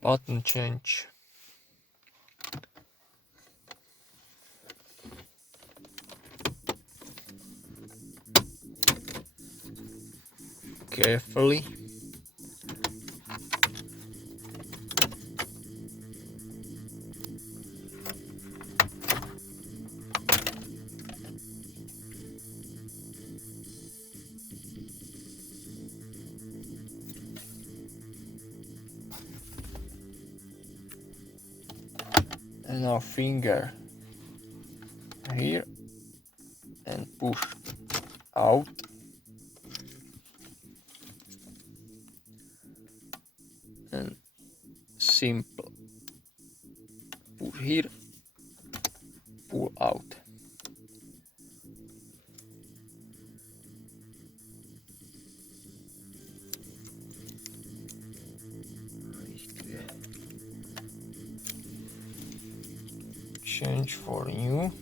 button change. Carefully. And our finger here and push out. And simple. Push here, pull out. Change for new.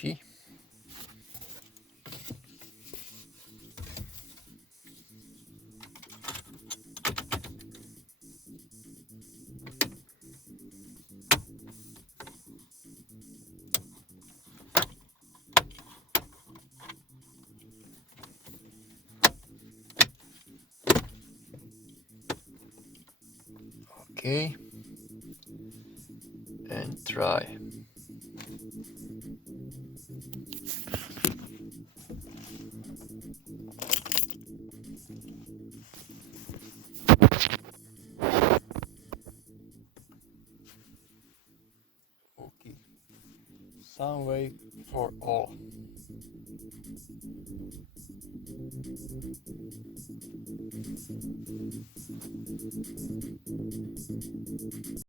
Okay. Okay. And try. Okay. Some way for all.